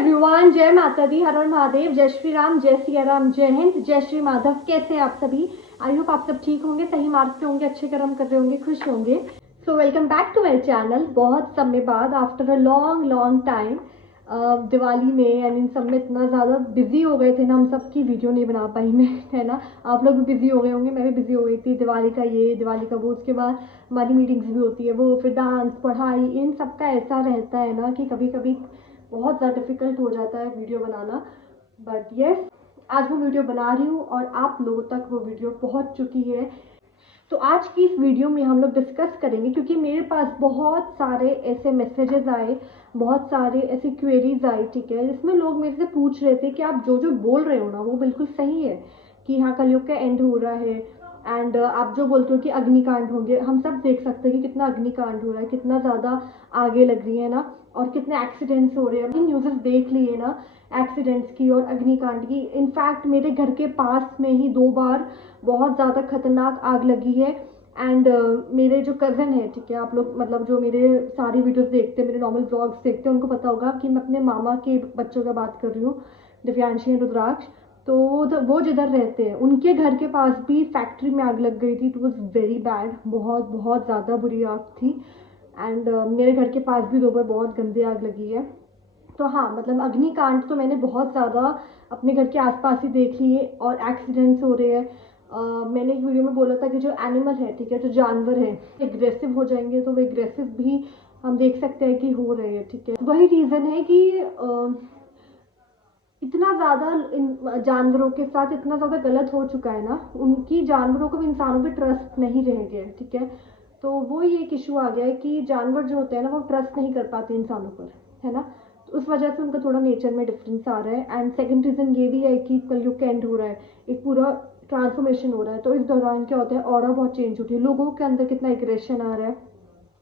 Everyone, जय माता दी, हर हर महादेव, जय श्री राम, जय सिया राम, जय हिंद, जय श्री माधव। कैसे हैं आप सभी? आई होप आप सब ठीक होंगे, सही मार्ग पे होंगे, अच्छे कर्म कर रहे होंगे, खुश होंगे। So welcome back to my channel. बहुत समय बाद, after a long long time, Diwali में एंड इन सब में इतना ज़्यादा बिजी हो गए थे ना, हम सब की वीडियो नहीं बना पाई मैं, है ना। आप लोग भी बिजी हो गए होंगे, मैं भी बिजी हो गई थी। दिवाली का ये, दिवाली का वो, उसके बाद हमारी मीटिंग्स भी होती है, वो फिर डांस, पढ़ाई, इन सब का ऐसा रहता है ना कि कभी कभी बहुत ज़्यादा डिफिकल्ट हो जाता है वीडियो बनाना। बट येस, आज मैं वीडियो बना रही हूँ और आप लोगों तक वो वीडियो पहुँच चुकी है। तो आज की इस वीडियो में हम लोग डिस्कस करेंगे, क्योंकि मेरे पास बहुत सारे ऐसे मैसेजेस आए, बहुत सारे ऐसी क्वेरीज आई, ठीक है, जिसमें लोग मेरे से पूछ रहे थे कि आप जो जो बोल रहे हो ना वो बिल्कुल सही है कि हाँ कलयुग का एंड हो रहा है। एंड आप जो बोलते हो कि अग्निकांड होंगे, हम सब देख सकते हैं कि कितना अग्निकांड हो रहा है, कितना ज़्यादा आगे लग रही है ना, और कितने एक्सीडेंट्स हो रहे हैं। न्यूज़ेस देख लिए ना एक्सीडेंट्स की और अग्निकांड की। इनफैक्ट मेरे घर के पास में ही 2 बार बहुत ज़्यादा खतरनाक आग लगी है। एंड मेरे जो कज़न है, ठीक है, आप लोग मतलब जो मेरे सारी वीडियोस देखते हैं, मेरे नॉर्मल ब्लॉग्स देखते हैं, उनको पता होगा कि मैं अपने मामा के बच्चों का बात कर रही हूँ, दिव्यांशी एंड रुद्राक्ष। तो वो जिधर रहते हैं उनके घर के पास भी फैक्ट्री में आग लग गई थी। इट वॉज वेरी बैड, बहुत बहुत ज़्यादा बुरी आग थी। एंड मेरे घर के पास भी 2 बार बहुत गंदी आग लगी है। तो हाँ, मतलब अग्निकांड तो मैंने बहुत ज़्यादा अपने घर के आसपास ही देख लिए और एक्सीडेंट्स हो रहे हैं। मैंने एक वीडियो में बोला था कि जो एनिमल है, ठीक है, जो जानवर है एग्रेसिव हो जाएंगे, तो वो एग्रेसिव भी हम देख सकते हैं कि हो रहे हैं, ठीक है। वही रीज़न है कि इतना ज़्यादा जानवरों के साथ इतना ज़्यादा गलत हो चुका है ना, उनकी जानवरों को भी इंसानों पे ट्रस्ट नहीं रह गया है, ठीक है। तो वो ये एक इशू आ गया है कि जानवर जो होते हैं ना वो ट्रस्ट नहीं कर पाते इंसानों पर, है ना। तो उस वजह से उनका थोड़ा नेचर में डिफरेंस आ रहा है। एंड सेकंड रीज़न ये भी है कि कलयुग का एंड हो रहा है, एक पूरा ट्रांसफॉर्मेशन हो रहा है। तो इस दौरान क्या होता है, ऑरा बहुत चेंज होती है, लोगों के अंदर कितना एग्रेशन आ रहा है।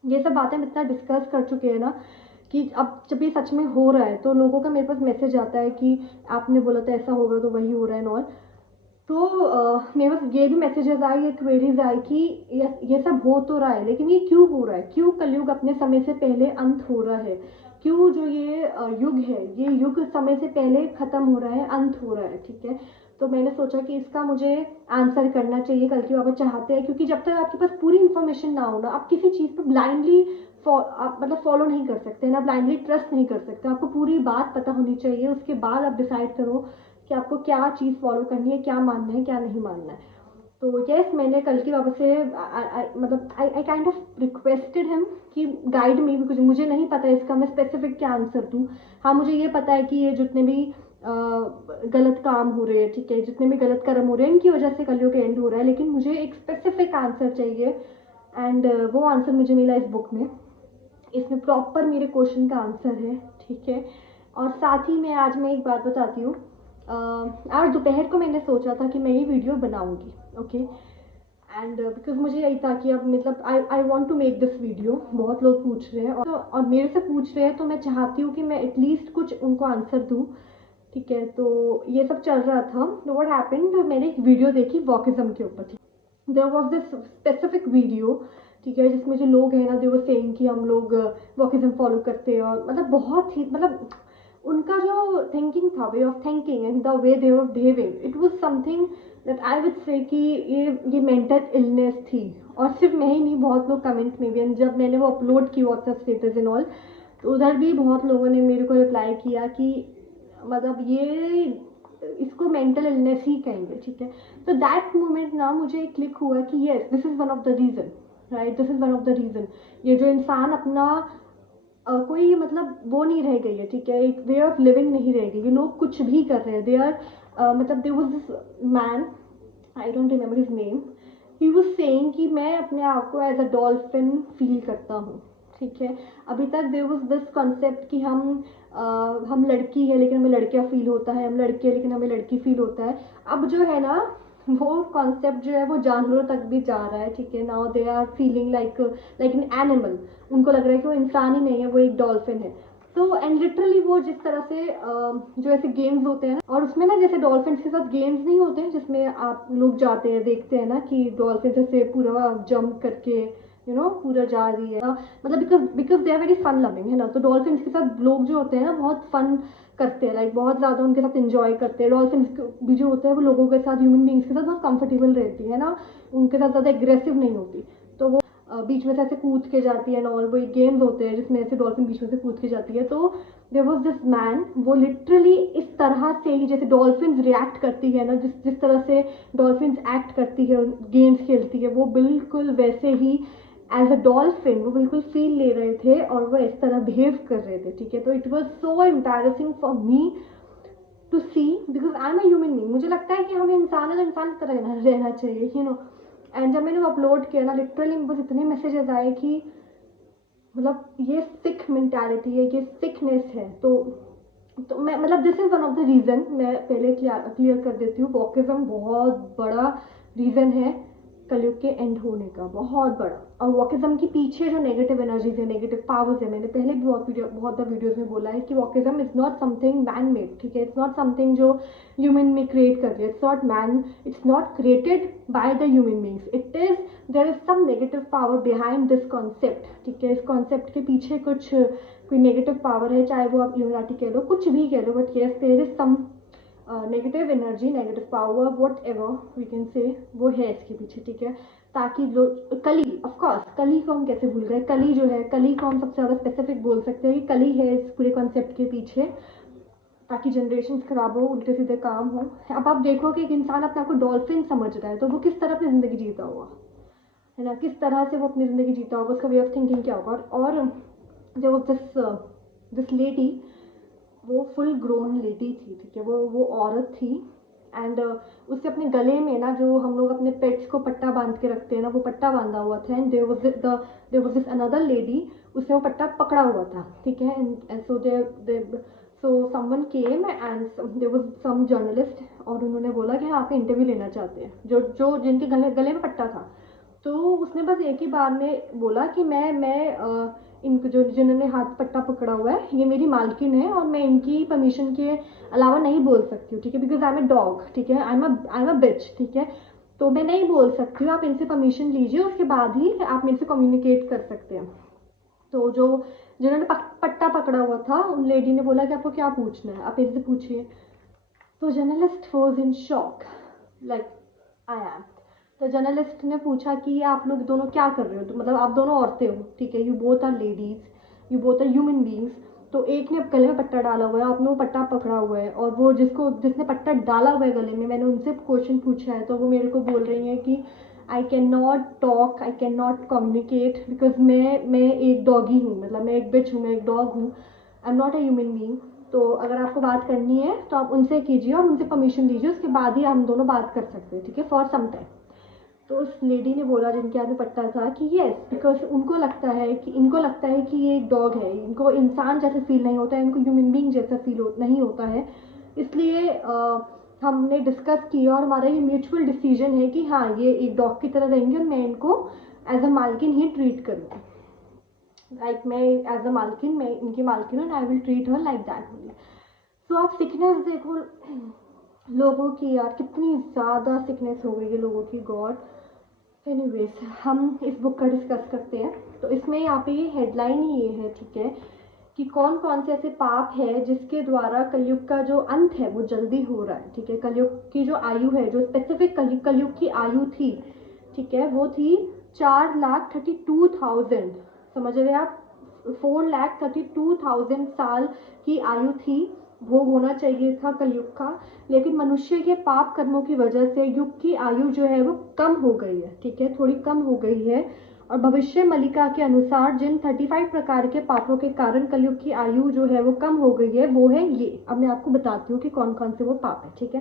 ये सब बातें हम इतना डिस्कस कर चुके हैं ना कि अब जब ये सच में हो रहा है तो लोगों का मेरे पास मैसेज आता है कि आपने बोला था ऐसा होगा तो वही हो रहा है नॉल। तो मेरे पास ये भी मैसेजेस आए, ये क्वेरीज आई कि ये सब हो तो रहा है, लेकिन ये क्यों हो रहा है, क्यों कलयुग अपने समय से पहले अंत हो रहा है, क्यों जो ये युग है, ये युग समय से पहले खत्म हो रहा है, अंत हो रहा है, ठीक है। तो मैंने सोचा कि इसका मुझे आंसर करना चाहिए, कल की बाबा चाहते हैं, क्योंकि जब तक आपके पास पूरी इन्फॉर्मेशन ना हो ना, आप किसी चीज़ पर ब्लाइंडली आप मतलब फॉलो नहीं कर सकते ना, ब्लाइंडली ट्रस्ट नहीं कर सकते। आपको पूरी बात पता होनी चाहिए, उसके बाद आप डिसाइड करो कि आपको क्या चीज़ फॉलो करनी है, क्या मानना है, क्या नहीं मानना है। तो यस, मैंने कल की बाबा से मतलब I kind of requested him कि गाइड मी, बिकॉज मुझे नहीं पता इसका मैं स्पेसिफिक क्या आंसर दूँ। हाँ, मुझे ये पता है कि ये जितने भी गलत काम हो रहे हैं, ठीक है, जितने भी गलत कर्म हो रहे हैं, इनकी वजह से कलयुग का एंड हो रहा है, लेकिन मुझे एक स्पेसिफिक आंसर चाहिए। एंड वो आंसर मुझे मिला इस बुक में। इसमें प्रॉपर मेरे क्वेश्चन का आंसर है, ठीक है। और साथ ही में आज मैं एक बात बताती हूँ। आज दोपहर को मैंने सोचा था कि मैं ये वीडियो बनाऊंगी, ओके। एंड बिकॉज मुझे यही था कि अब मतलब I want to make this video. बहुत लोग पूछ रहे हैं और मेरे से पूछ रहे हैं, तो मैं चाहती हूँ कि मैं एटलीस्ट कुछ उनको आंसर दूँ, ठीक है। तो ये सब चल रहा था। तो व्हाट हैपेंड, मैंने एक वीडियो देखी वॉकिज्म के ऊपर। There was this specific video, ठीक है, जिसमें जो लोग हैं ना, दे वर सेइंग कि हम लोग वॉकिज्म फॉलो करते हैं, और मतलब बहुत ही मतलब उनका जो थिंकिंग था, way of thinking and the way they were behaving, it was something that I would say कि ये मेंटल इलनेस थी। और सिर्फ मैं ही नहीं, बहुत लोग कमेंट में भी, जब मैंने वो अपलोड की व्हाट्सएप स्टेटस एंड ऑल, तो उधर भी बहुत लोगों ने मेरे को रिप्लाई किया कि मतलब ये इसको मेंटल इलनेस ही कहेंगे, ठीक है। तो दैट मोमेंट ना मुझे क्लिक हुआ कि yes, this is one of the reason, right, this is one of the reason. ये जो इंसान अपना कोई मतलब वो नहीं रह गई है, ठीक है, एक वे ऑफ लिविंग नहीं रह गई, ये लोग कुछ भी कर रहे हैं। दे आर मतलब there was this man, I don't remember his name, he was saying कि मैं अपने आप को एज अ डॉल्फिन फील करता हूँ, ठीक है। अभी तक देयर वाज दिस कॉन्सेप्ट कि हम लड़की है लेकिन हमें लड़कियाँ फील होता है, हम लड़के हैं लेकिन हमें लड़की फील होता है। अब जो है ना, वो कॉन्सेप्ट जो है वो जानवरों तक भी जा रहा है, ठीक है। Now they are feeling like an animal. उनको लग रहा है कि वो इंसान ही नहीं है, वो एक डॉल्फिन है। तो एंड लिटरली वो जिस तरह से जो ऐसे गेम्स होते हैं ना, और उसमें ना जैसे डॉल्फिन के साथ गेम्स नहीं होते हैं जिसमें आप लोग जाते हैं, देखते हैं ना कि डॉल्फिन जैसे पूरा जंप करके पूरा जा रही है, मतलब because they are very fun loving, है ना। तो डॉल्फिन्स के साथ लोग जो होते हैं ना बहुत फन करते हैं, लाइक बहुत ज़्यादा उनके साथ इंजॉय करते हैं। डॉल्फिन्स भी जो होते हैं वो लोगों के साथ, ह्यूमन बींग्स के साथ बहुत कंफर्टेबल रहती है ना, उनके साथ ज़्यादा एग्रेसिव नहीं होती। तो वो बीच में से ऐसे कूद के जाती है और वो गेम्स होते हैं जिसमें ऐसे डॉल्फिन बीच में से कूद के जाती है। तो देयर वाज दिस मैन, वो लिटरली इस तरह से ही जैसे डॉल्फिन रिएक्ट करती है ना, जिस तरह से डॉल्फिन एक्ट करती है, गेम्स खेलती है, वो बिल्कुल वैसे ही एज अ डॉल्फिन वो बिल्कुल फील ले रहे थे और वो इस तरह बिहेव कर रहे थे, ठीक है। तो it was so embarrassing for me to see, because I am a human being. मुझे लगता है कि हमें इंसान है तो इंसान की तरह रहना चाहिए, एंड जब मैंने वो अपलोड किया ना, लिटरली बस इतने मैसेजेस आए कि मतलब ये सिक मेंटालिटी है, ये सिकनेस है। तो मैं मतलब this is one of the reason, मैं पहले क्लियर कर देती हूँ, वॉकिज्म बहुत बड़ा रीज़न है कलयुग के एंड होने का, बहुत बड़ा। और वॉकिज्म के पीछे जो नेगेटिव एनर्जीज है, नेगेटिव पावर्स है, मैंने पहले भी बहुत वीडियोस में बोला है कि wokism is not something man made, ठीक है। इट्स नॉट समथिंग जो ह्यूमन में क्रिएट कर दिया, it's not created by the human beings, it is there is some negative power behind this concept, ठीक है। इस कॉन्सेप्ट के पीछे कुछ कोई नेगेटिव पावर है, चाहे वो आप इल्यूमिनाटी कह लो, कुछ भी कह लो, but yes there is some negative energy, negative power, whatever we can say, वो है इसके पीछे, ठीक है। ताकि लोग कली, ऑफकोर्स कली को हम कैसे भूल गए, कली जो है, कली को हम सबसे ज़्यादा स्पेसिफिक बोल सकते हैं कि कली है इस पूरे कॉन्सेप्ट के पीछे, ताकि जनरेशन खराब हो, उल्टे सीधे काम हो। अब आप देखो कि एक इंसान अपने आप को डॉल्फिन समझ रहा है, तो वो किस तरह अपनी ज़िंदगी जीता हुआ है ना, किस तरह से वो अपनी ज़िंदगी जीता होगा, उसका वे ऑफ थिंकिंग क्या होगा। और जब दिस लेडी, वो फुल ग्रोन लेडी थी, ठीक है, वो औरत थी, एंड उससे अपने गले में ना, जो हम लोग अपने पेट्स को पट्टा बांध के रखते हैं ना, वो पट्टा बांधा हुआ था। And there was this another lady, उसने वो पट्टा पकड़ा हुआ था, ठीक है। And so someone came and there was some journalist, और उन्होंने बोला कि हाँ, आपका इंटरव्यू लेना चाहते हैं, जो जिनके गले में पट्टा था। तो उसने बस एक ही बार में बोला कि मैं इनको, जो जिन्होंने हाथ पट्टा पकड़ा हुआ है, ये मेरी मालकिन है और मैं इनकी परमिशन के अलावा नहीं बोल सकती हूँ, ठीक है, because I am a dog, ठीक है, आई एम अ बिच, ठीक है। तो मैं नहीं बोल सकती हूँ, आप इनसे परमिशन लीजिए, उसके बाद ही आप मेरे से कम्युनिकेट कर सकते हैं। तो जिन्होंने पट्टा पकड़ा हुआ था, उन लेडी ने बोला कि आपको क्या पूछना है, आप इनसे पूछिए। तो journalist was in shock, like I am. तो जर्नलिस्ट ने पूछा कि आप लोग दोनों क्या कर रहे हो, तो मतलब आप दोनों औरतें हो, ठीक है, you both are ladies, you both are human beings. तो एक ने गले में पट्टा डाला हुआ है, आपने वो पट्टा पकड़ा हुआ है, और वो जिसने पट्टा डाला हुआ है गले में, मैंने उनसे क्वेश्चन पूछा है, तो वो मेरे को बोल रही है कि I can not talk, I can not communicate, because मैं एक डॉगी हूँ, मतलब मैं एक बिच हूँ, मैं एक डॉग हूँ, I am not a human being. तो अगर आपको बात करनी है तो आप उनसे कीजिए और उनसे परमिशन लीजिए, उसके बाद ही हम दोनों बात कर सकते हैं, ठीक है, फॉर सम टाइम। तो उस लेडी ने बोला, जिनके हाथ में पट्टा था, कि येस, बिकॉज इनको लगता है कि ये एक डॉग है, इनको इंसान जैसे फील नहीं होता है, इनको ह्यूमन बींग जैसा नहीं होता है, इसलिए हमने डिस्कस किया और हमारा ये म्यूचुअल डिसीजन है कि हाँ, ये एक डॉग की तरह रहेंगे और मैं इनको एज अ मालकिन ही ट्रीट करूँगी, लाइक मैं एज अ मालकिन, मैं इनकी मालकिन हूँ, I will treat her like that only. So आप सिकनेस देखो लोगों की, यार कितनी ज़्यादा सिकनेस हो गई है लोगों की, गॉड। एनीवेज, हम इस बुक का डिस्कस करते हैं। तो इसमें यहाँ पे ये हेडलाइन ही ये है, ठीक है, कि कौन कौन से ऐसे पाप है जिसके द्वारा कलयुग का जो अंत है वो जल्दी हो रहा है, ठीक है। कलयुग की जो आयु है, जो स्पेसिफिक कलयुग की आयु थी, ठीक है, वो थी 4,32,000, समझ रहे आप, 4,32,000 साल की आयु थी, भोग होना चाहिए था कलयुग का। लेकिन मनुष्य के पाप कर्मों की वजह से युग की आयु जो है वो कम हो गई है, ठीक है, थोड़ी कम हो गई है। और भविष्य मलिका के अनुसार जिन 35 प्रकार के पापों के कारण कलयुग की आयु जो है वो कम हो गई है, वो है ये। अब मैं आपको बताती हूँ कि कौन कौन से वो पाप है, ठीक है।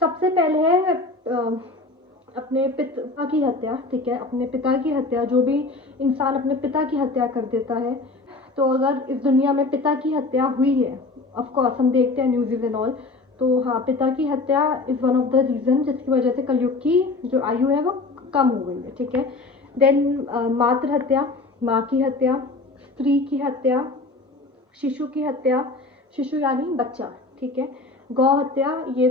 सबसे पहले है अपने पिता की हत्या, ठीक है, अपने पिता की हत्या। जो भी इंसान अपने पिता की हत्या कर देता है, तो अगर इस दुनिया में पिता की हत्या हुई है, ऑफ कोर्स हम देखते हैं न्यूज़ एंड ऑल, तो हाँ, पिता की हत्या is one of the reason जिसकी वजह से कलयुग की जो आयु है वो कम हो गई है, ठीक है। देन मातृ हत्या, माँ की हत्या, स्त्री की हत्या, शिशु की हत्या, शिशु यानी बच्चा, ठीक है। गौ हत्या, ये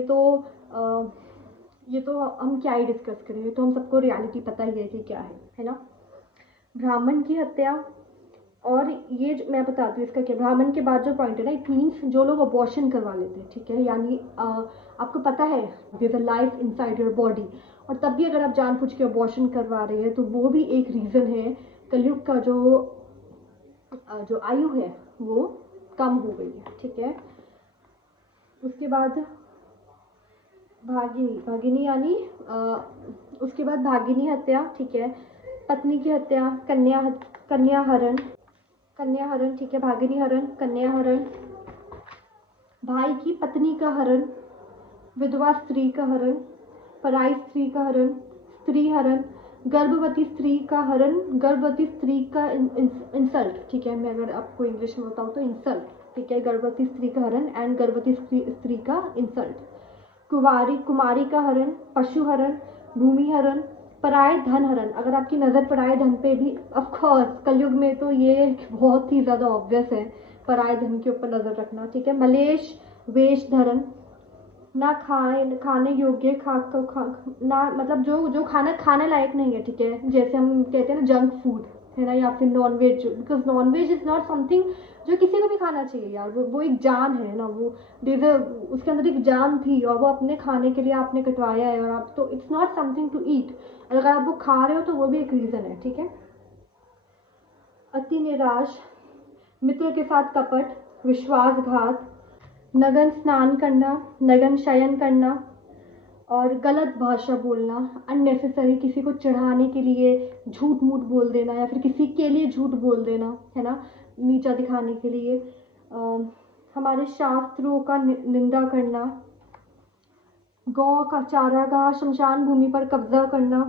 तो हम क्या ही डिस्कस करें, तो हम सबको रियलिटी पता ही है कि क्या है ना। ब्राह्मण की हत्या। और ये मैं बताती हूँ इसका क्या, ब्राह्मण के बाद जो पॉइंट है ना, इट मीन्स जो लोग अबॉर्शन करवा लेते हैं, ठीक है, यानी आपको पता है there a life inside your body, और तब भी अगर आप जानबूझ के अबॉर्शन करवा रहे हैं तो वो भी एक रीज़न है। कलयुग का जो आयु है वो कम हो गई है, ठीक है। उसके बाद भागिनी यानी उसके बाद भागिनी हत्या, ठीक है, पत्नी की हत्या, कन्या हरण, ठीक है, भागिनी हरण, कन्या हरण, भाई की पत्नी का हरण, विधवा स्त्री का हरण, पराई स्त्री का हरण, स्त्री हरण, गर्भवती स्त्री का हरण, गर्भवती स्त्री का इंसल्ट, ठीक है, मैं अगर आपको इंग्लिश में बताऊँ तो इंसल्ट, ठीक है, गर्भवती स्त्री का हरण एंड गर्भवती स्त्री का इंसल्ट, कुमारी का हरण, पशु हरण, भूमि हरण, पराये धन हरण। अगर आपकी नज़र पराये धन पे भी, ऑफ कोर्स कलयुग में तो ये बहुत ही ज़्यादा ऑब्वियस है, पराये धन के ऊपर नज़र रखना, ठीक है। मलेश वेश धरण, ना खाने योग्य ना, मतलब जो खाना खाने लायक नहीं है, ठीक है, जैसे हम कहते हैं ना जंक फूड है ना, या फिर non veg, because non veg is not something जो किसी को भी खाना चाहिए यार, वो एक जान है ना, वो उसके अंदर एक जान थी और वो अपने खाने के लिए आपने कटवाया है, और आप तो it's not something to eat, अगर आप वो खा रहे हो तो वो भी एक रीज़न है, ठीक है। अति निराश, मित्र के साथ कपट, विश्वासघात, नग्न स्नान करना, नग्न शयन करना, और गलत भाषा बोलना, अननेसेसरी किसी को चढ़ाने के लिए झूठ मूठ बोल देना, या फिर किसी के लिए झूठ बोल देना, है ना, नीचा दिखाने के लिए, हमारे शास्त्रों का निंदा करना, गौ का चारागाह शमशान भूमि पर कब्जा करना,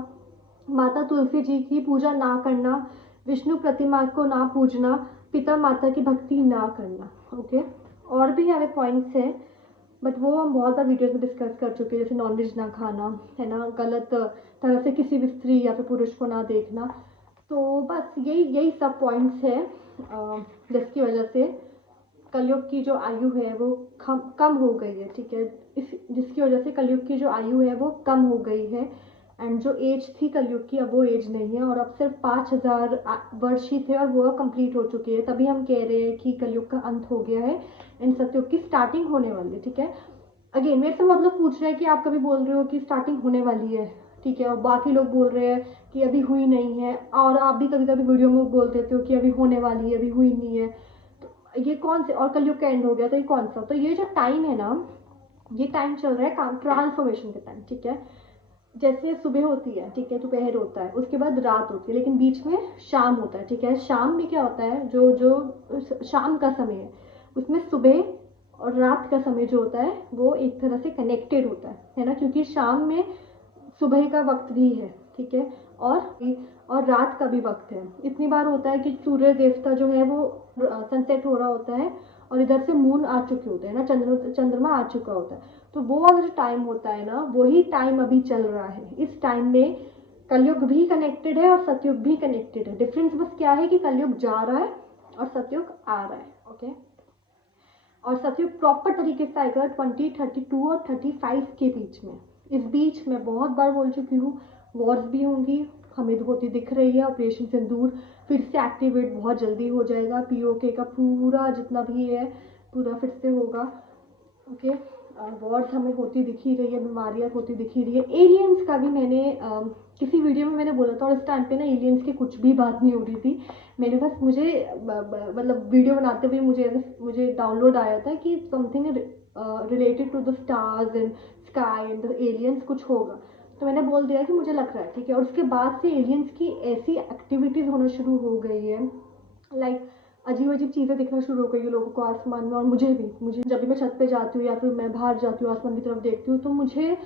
माता तुलसी जी की पूजा ना करना, विष्णु प्रतिमा को ना पूजना, पिता माता की भक्ति ना करना, ओके। और भी हमारे पॉइंट्स हैं बट वो हम बहुत सारे वीडियोस में डिस्कस कर चुके हैं, जैसे नॉनवेज ना खाना, है ना, गलत तरह से किसी भी स्त्री या फिर पुरुष को ना देखना। तो बस यही सब पॉइंट्स है जिसकी वजह से कलयुग की जो आयु है वो कम हो गई है, ठीक है, इस जिसकी वजह से कलयुग की जो आयु है वो कम हो गई है, एंड जो एज थी कलयुग की अब वो एज नहीं है, और अब सिर्फ 5000 वर्ष ही थे और वो कंप्लीट हो चुके हैं, तभी हम कह रहे हैं कि कलयुग का अंत हो गया है एंड सतयुग की स्टार्टिंग होने वाली है, ठीक है। अगेन मेरे से बहुत लोग पूछ रहे हैं कि आप कभी बोल रहे हो कि स्टार्टिंग होने वाली है, ठीक है, और बाकी लोग बोल रहे हैं कि अभी हुई नहीं है, और आप भी कभी कभी वीडियो में बोल देते हो कि अभी होने वाली है, अभी हुई नहीं है, तो ये कौन से, और कलयुग का एंड हो गया तो ये कौन सा, तो ये जो टाइम है ना, ये टाइम चल रहा है काम ट्रांसफॉर्मेशन का टाइम, ठीक है। जैसे सुबह होती है, ठीक है, दोपहर होता है, उसके बाद रात होती है, लेकिन बीच में शाम होता है, ठीक है। शाम में क्या होता है, जो जो शाम का समय है उसमें सुबह और रात का समय जो होता है वो एक तरह से कनेक्टेड होता है ना, क्योंकि शाम में सुबह का वक्त भी है, ठीक है, और रात का भी वक्त है। इतनी बार होता है कि सूर्य देवता जो है वो सनसेट हो रहा होता है और इधर से मून आ चुके होते हैं ना, चंद्रमा आ चुका होता है, तो वो वाला जो टाइम होता है ना, वही टाइम अभी चल रहा है। इस टाइम में कलयुग भी कनेक्टेड है और सतयुग भी कनेक्टेड है, डिफरेंस बस क्या है कि कलयुग जा रहा है और सतयुग आ रहा है, ओके। और सतयुग प्रॉपर तरीके से आएगा 2032 और 35 के बीच में। इस बीच मैं बहुत बार बोल चुकी हूँ, वॉर्स भी होंगी, हमें होती दिख रही है, ऑपरेशन सिंदूर फिर से एक्टिवेट बहुत जल्दी हो जाएगा, पीओके का पूरा जितना भी है पूरा फिर से होगा, ओके। वॉर्स हमें होती दिख ही रही है, बीमारियाँ होती दिख ही रही है, एलियंस का भी मैंने किसी वीडियो में मैंने बोला था, और इस टाइम पे ना एलियंस की कुछ भी बात नहीं हो रही थी, मेरे पास मुझे मतलब वीडियो बनाते हुए मुझे डाउनलोड आया था कि something related to the stars and sky and the aliens कुछ होगा, तो मैंने बोल दिया कि मुझे लग रहा है, ठीक है। और उसके बाद से एलियंस की ऐसी एक्टिविटीज़ होना शुरू हो गई है, लाइक अजीब अजीब चीज़ें दिखना शुरू हो गई है लोगों को आसमान में, और मुझे जब भी मैं छत पे जाती हूँ या फिर मैं बाहर जाती हूँ आसमान की तरफ देखती हूँ तो मुझे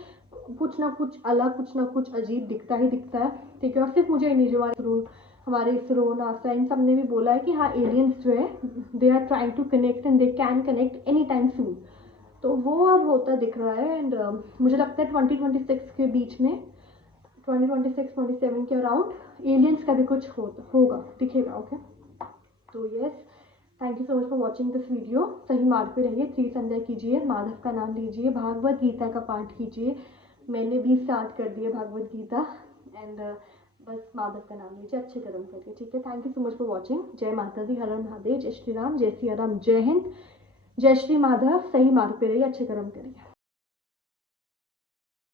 कुछ ना कुछ अलग, कुछ ना कुछ अजीब दिखता ही दिखता है, ठीक है। और सिर्फ मुझे नहीं, जो हमारे इसरो नासा इन सब ने भी बोला है कि हाँ एलियंस जो है they are trying to connect and they can connect any time soon, तो वो अब होता दिख रहा है। एंड मुझे लगता है 2026 के बीच में 2026-27 के अराउंड एलियंस का भी कुछ होगा, दिखेगा, ओके। तो yes, thank you so much for watching this video. सही मार्ग पे रहिए, त्रिसंध्या कीजिए, माधव का नाम लीजिए, भागवत गीता का पाठ कीजिए, मैंने भी स्टार्ट कर दिया भागवत गीता, एंड बस माधव का नाम लीजिए, अच्छे कर्म करिए, ठीक है। Thank you so much for watching. जय माता दी, हर हर महादेव, जय श्री राम, जय सिया राम, जय हिंद, जय श्री माधव। सही मार्ग पे रहिए, अच्छे कर्म करिए।